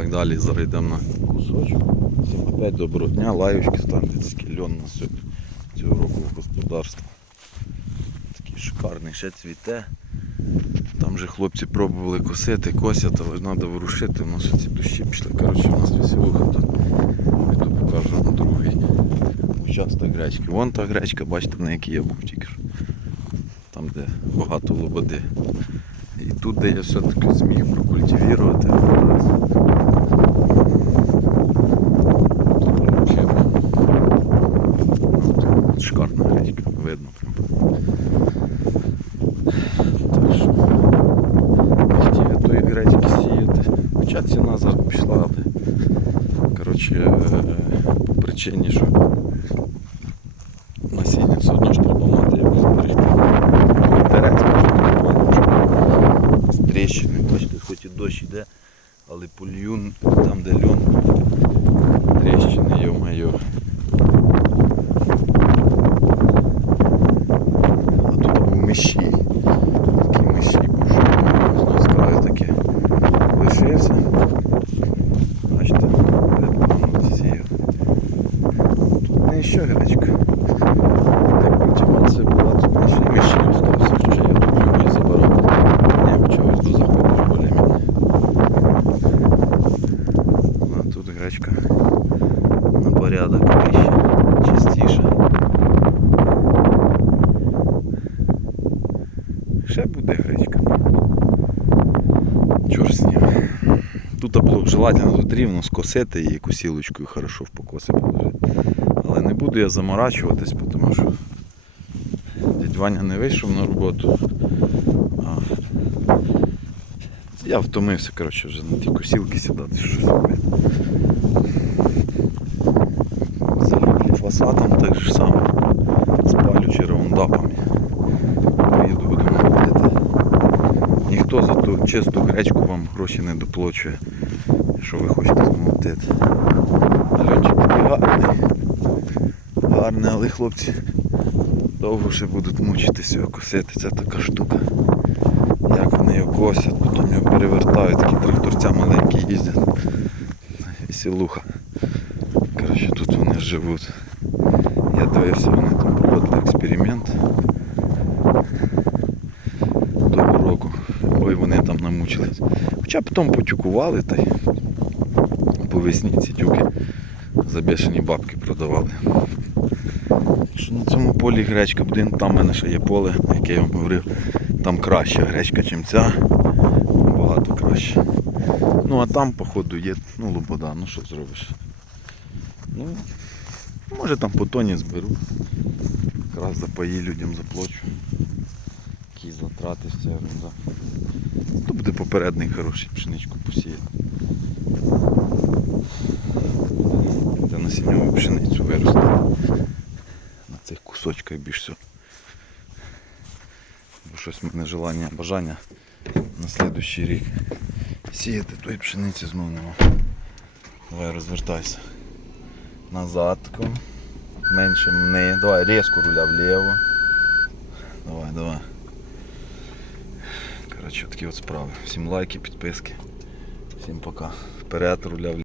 Так, далі зайдемо на кусочок. Всім опять доброго дня, лаюшки стандицький льон на сьогодні цього року в господарство. Такий шикарний ще цвіте. Там же хлопці пробували косити, косять, але треба вирушити, у нас ці дощі пішли. Коротше, у нас веселуха тут. Піду покажу на другий участок гречки. Вон та гречка, бачите, на якій я був тільки. Там, де багато лободи. І тут, де я все-таки зміг прокультивувати. видно прям. Так що не хотів я тої гречки сіяти. Хоча ціна зараз пішла, але коротше, е, по причині, що насіння все одно ж треба мати якось зберегти. Терець може бути з тріщини, бачите, хоч і дощ йде, але полью там, де льон, тріщини, йо-майо. Гречка на порядок вище, чистіше. Ще буде гречка. Чорт з ним. Тут було б желательно тут рівно скосити і косілочкою хорошо в покоси положити. Але не буду я заморачуватись, тому що дядь Ваня не вийшов на роботу. Я втомився, коротше, вже на ті косілки сідати, щось робити. Залив гліфосатом так же само. Спалю чи раундапами. Поїду будемо ходити. Ніхто за ту чисту гречку вам гроші не доплачує, що ви хочете змолотити. Льончик такий гарний. Гарний, але хлопці довго ще будуть мучитися косити. Це така штука. Його косять, потім його перевертають, такі тракторця маленькі їздять. Веселуха. Коротше, тут вони живуть. Я дивився, вони там проводили експеримент того року. Ой, вони там намучились. Хоча потім потюкували та й по весні ці тюки за бешені бабки продавали. Що на цьому полі гречка буде, там в мене ще є поле, яке я вам говорив, там краща гречка, ніж ця. Багато краще. Ну а там, походу, є ну, лобода, ну що зробиш. Ну, може там по тоні зберу. Якраз за паї людям заплачу. Які затрати все ерунда. То буде попередний хороший пшеничку посіяти. Та насінньову пшеницю вирости. На цих кусочках більш все. Бо щось в мене желання, бажання на слідущий рік сіяти тої пшениці знову нема. Давай розвертайся. Назад. тако. Менше мни. Давай різко руля вліво. Давай, давай. Коротше, такі от справи. Всім лайки, підписки. Всім пока. Вперед, руля вліво.